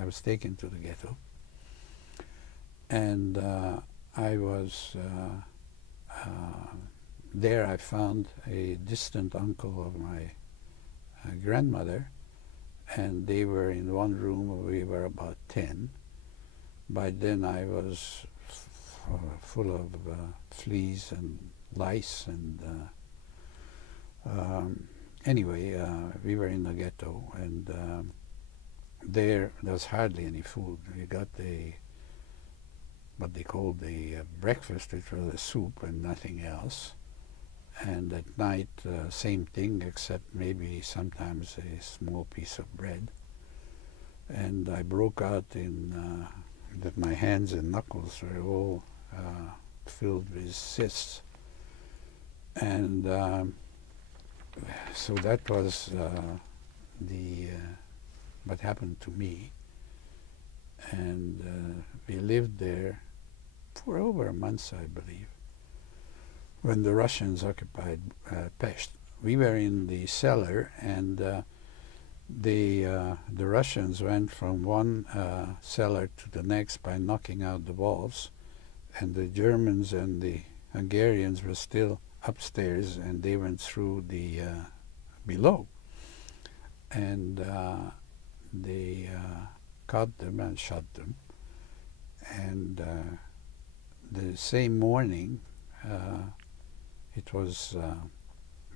I was taken to the ghetto, and I was there. I found a distant uncle of my grandmother, and they were in one room. We were about 10. By then I was full of fleas and lice, and anyway, we were in the ghetto, and there was hardly any food. We got what they called the breakfast, which was a soup and nothing else. And at night, same thing, except maybe sometimes a small piece of bread. And I broke out in that my hands and knuckles were all filled with cysts. And so that was what happened to me. And we lived there for over a month, I believe, when the Russians occupied Pest. We were in the cellar, and the Russians went from one cellar to the next by knocking out the walls, and the Germans and the Hungarians were still upstairs, and they went through the below, and they caught them and shot them. And the same morning, it was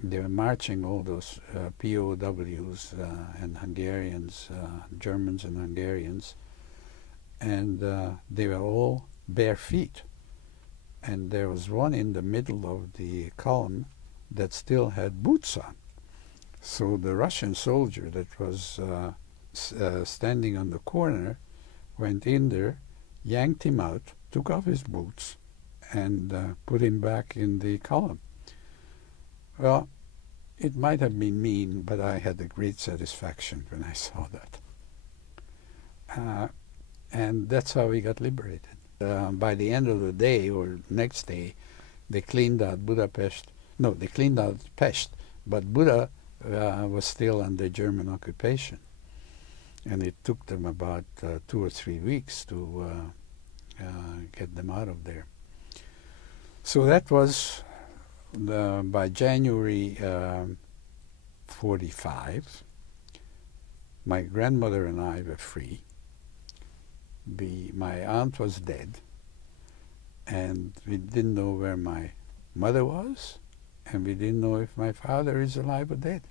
they were marching, all those POWs and Hungarians, Germans and Hungarians, and they were all bare feet. And there was one in the middle of the column that still had boots on. So the Russian soldier that was standing on the corner went in there, yanked him out, took off his boots, and put him back in the column. Well, it might have been mean, but I had a great satisfaction when I saw that. And that's how we got liberated. By the end of the day, or next day, they cleaned out Budapest. No, they cleaned out Pest, but Buda was still under German occupation. And it took them about 2 or 3 weeks to get them out of there. So that was by January 45. My grandmother and I were free. My aunt was dead, and we didn't know where my mother was, and we didn't know if my father is alive or dead.